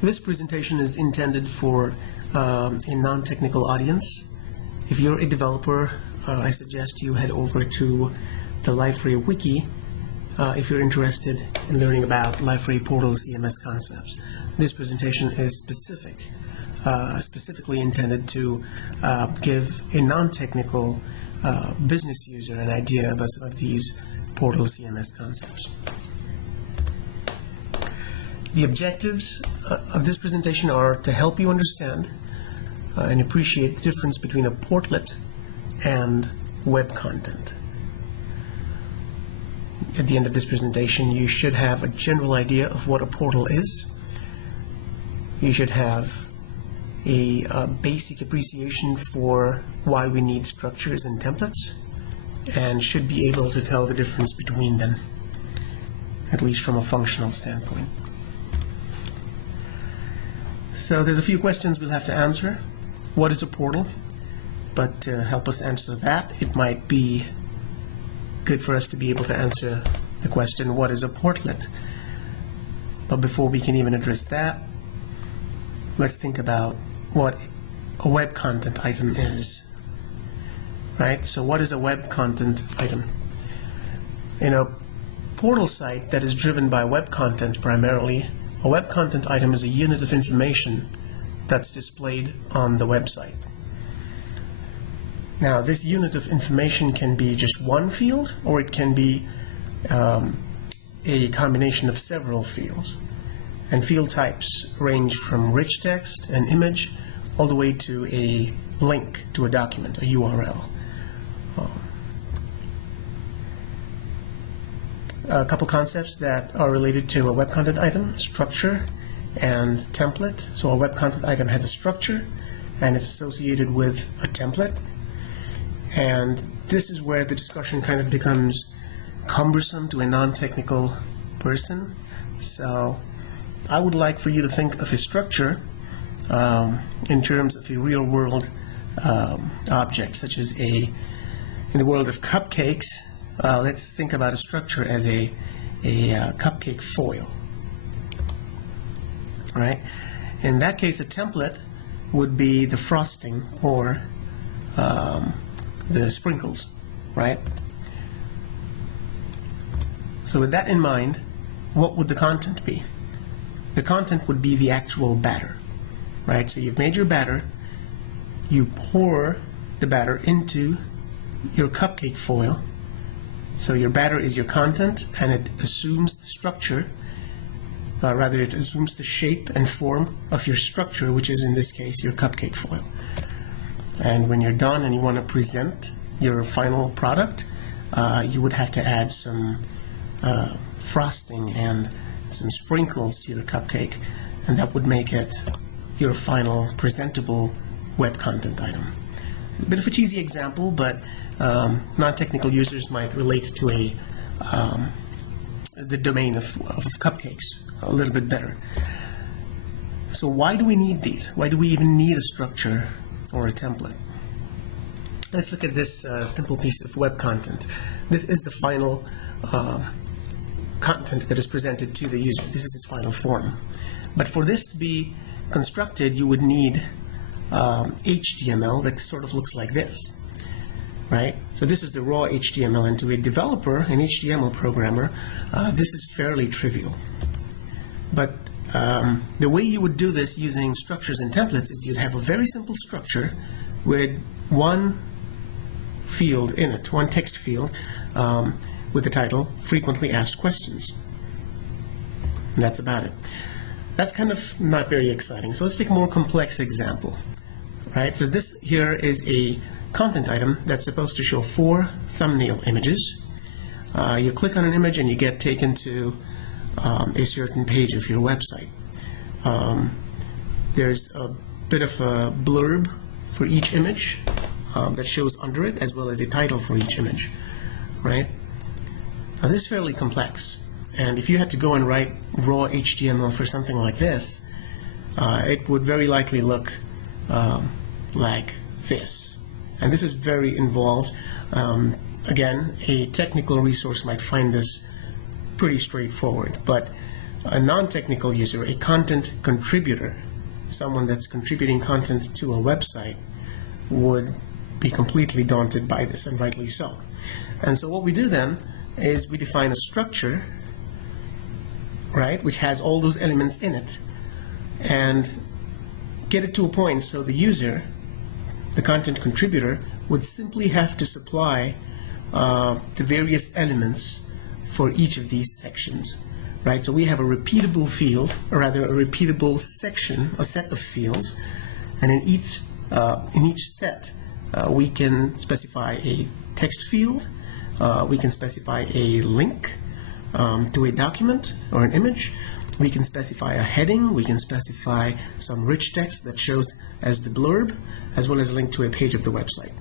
This presentation is intended for a non-technical audience. If you're a developer, I suggest you head over to the Liferay wiki if you're interested in learning about Liferay Portal CMS concepts. This presentation is specifically intended to give a non-technical business user an idea about some of these Portal CMS concepts. The objectives of this presentation are to help you understand and appreciate the difference between a portlet and web content. At the end of this presentation, you should have a general idea of what a portal is. You should have a basic appreciation for why we need structures and templates, and should be able to tell the difference between them, at least from a functional standpoint. So there's a few questions we'll have to answer. What is a portal? But to help us answer that, it might be good for us to be able to answer the question, what is a portlet? But before we can even address that, let's think about what a web content item is. Right? So what is a web content item? In a portal site that is driven by web content primarily, a web content item is a unit of information that's displayed on the website. Now, this unit of information can be just one field, or it can be a combination of several fields. And field types range from rich text, an image, all the way to a link to a document, a URL. A couple concepts that are related to a web content item: structure and template. So a web content item has a structure and it's associated with a template. And this is where the discussion kind of becomes cumbersome to a non-technical person. So I would like for you to think of a structure in terms of a real-world object, such as in the world of cupcakes. Let's think about a structure as a cupcake foil. Right? In that case, a template would be the frosting or the sprinkles, right? So with that in mind, what would the content be? The content would be the actual batter, right? So you've made your batter, you pour the batter into your cupcake foil. So your batter is your content, and it assumes the structure, it assumes the shape and form of your structure, which is in this case your cupcake foil. And when you're done and you want to present your final product, you would have to add some frosting and some sprinkles to your cupcake, and that would make it your final presentable web content item. A bit of a cheesy example, but non-technical users might relate to the domain of cupcakes a little bit better. So why do we need these? Why do we even need a structure or a template? Let's look at this simple piece of web content. This is the final content that is presented to the user. This is its final form. But for this to be constructed, you would need HTML that sort of looks like this. Right? So this is the raw HTML, and to a developer, an HTML programmer, this is fairly trivial. But the way you would do this using structures and templates is you'd have a very simple structure with one field in it, one text field with the title, Frequently Asked Questions. And that's about it. That's kind of not very exciting. So let's take a more complex example. Right? So this here is a content item that's supposed to show 4 thumbnail images. You click on an image and you get taken to a certain page of your website. There's a bit of a blurb for each image that shows under it, as well as a title for each image. Right? Now this is fairly complex, and if you had to go and write raw HTML for something like this, it would very likely look like this. And this is very involved. Again, a technical resource might find this pretty straightforward, but A non-technical user, a content contributor, someone that's contributing content to a website, would be completely daunted by this, and rightly so. And so what we do then is we define a structure, right, which has all those elements in it, and get it to a point so the user, the content contributor, would simply have to supply the various elements for each of these sections, right? So we have a repeatable field, or rather a repeatable section, a set of fields, and in each set we can specify a text field, we can specify a link to a document or an image, we can specify a heading, we can specify some rich text that shows as the blurb, as well as a link to a page of the website.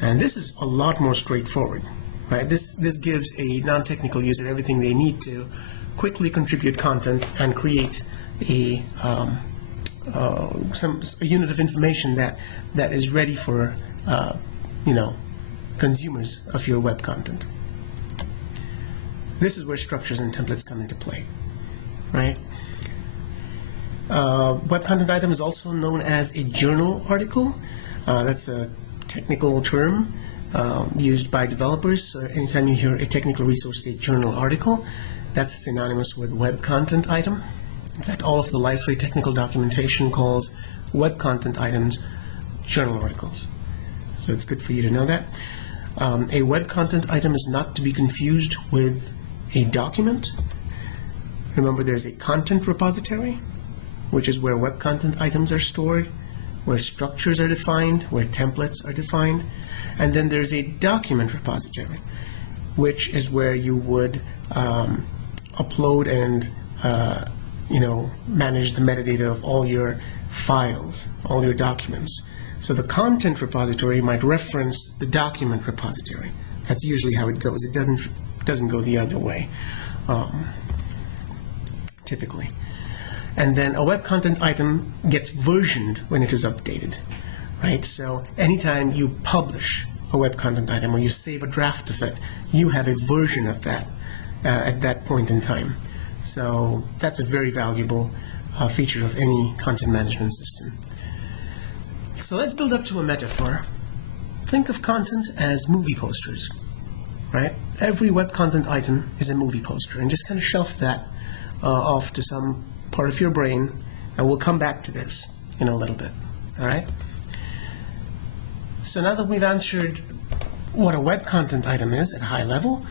And this is a lot more straightforward, right? This gives a non-technical user everything they need to quickly contribute content and create a unit of information that is ready for consumers of your web content. This is where structures and templates come into play, right? Web content item is also known as a journal article. That's a technical term used by developers. So anytime you hear a technical resource say journal article, that's synonymous with web content item. In fact, all of the Liferay technical documentation calls web content items journal articles. So it's good for you to know that. A web content item is not to be confused with a document. Remember, there's a content repository, which is where web content items are stored, where structures are defined, where templates are defined. And then there's a document repository, which is where you would upload and manage the metadata of all your files, all your documents. So the content repository might reference the document repository. That's usually how it goes. It doesn't go the other way, typically. And then a web content item gets versioned when it is updated, right? So anytime you publish a web content item or you save a draft of it, you have a version of that at that point in time. So that's a very valuable feature of any content management system. So let's build up to a metaphor. Think of content as movie posters, right? Every web content item is a movie poster, and just kind of shelf that off to some part of your brain, and we'll come back to this in a little bit, all right? So now that we've answered what a web content item is at a high level,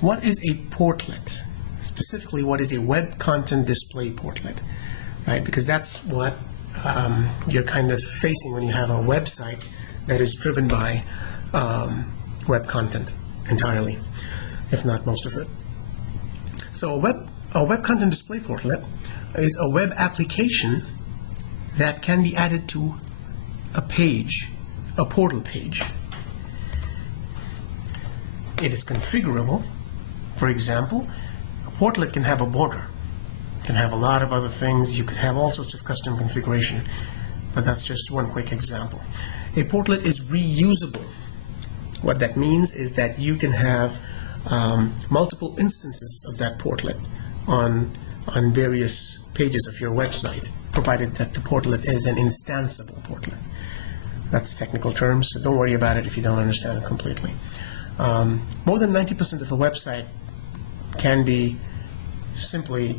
what is a portlet? Specifically, what is a web content display portlet, right? Because that's what you're kind of facing when you have a website that is driven by web content entirely, if not most of it. So a web content display portlet is a web application that can be added to a page, a portal page. It is configurable. For example, a portlet can have a border. It can have a lot of other things. You could have all sorts of custom configuration, but that's just one quick example. A portlet is reusable. What that means is that you can have multiple instances of that portlet on various pages of your website, provided that the portlet is an instanceable portlet. That's a technical term, so don't worry about it if you don't understand it completely. More than 90% of a website can be simply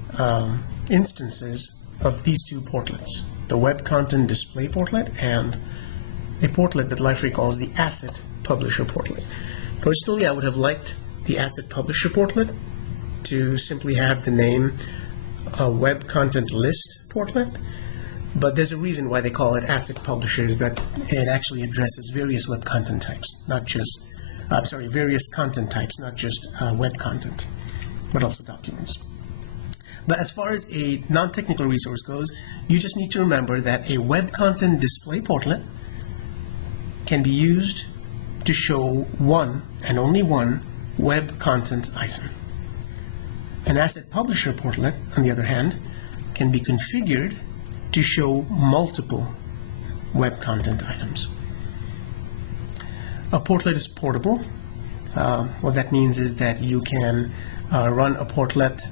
instances of these two portlets, the web content display portlet and a portlet that Liferay calls the asset publisher portlet. Personally, I would have liked the asset publisher portlet to simply have the name web content list portlet, but there's a reason why they call it asset publishers, that it actually addresses various web content types, not just, various content types, not just web content, but also documents. But as far as a non-technical resource goes, you just need to remember that a web content display portlet can be used to show one and only one web content item. An asset publisher portlet, on the other hand, can be configured to show multiple web content items. A portlet is portable. What that means is that you can run a portlet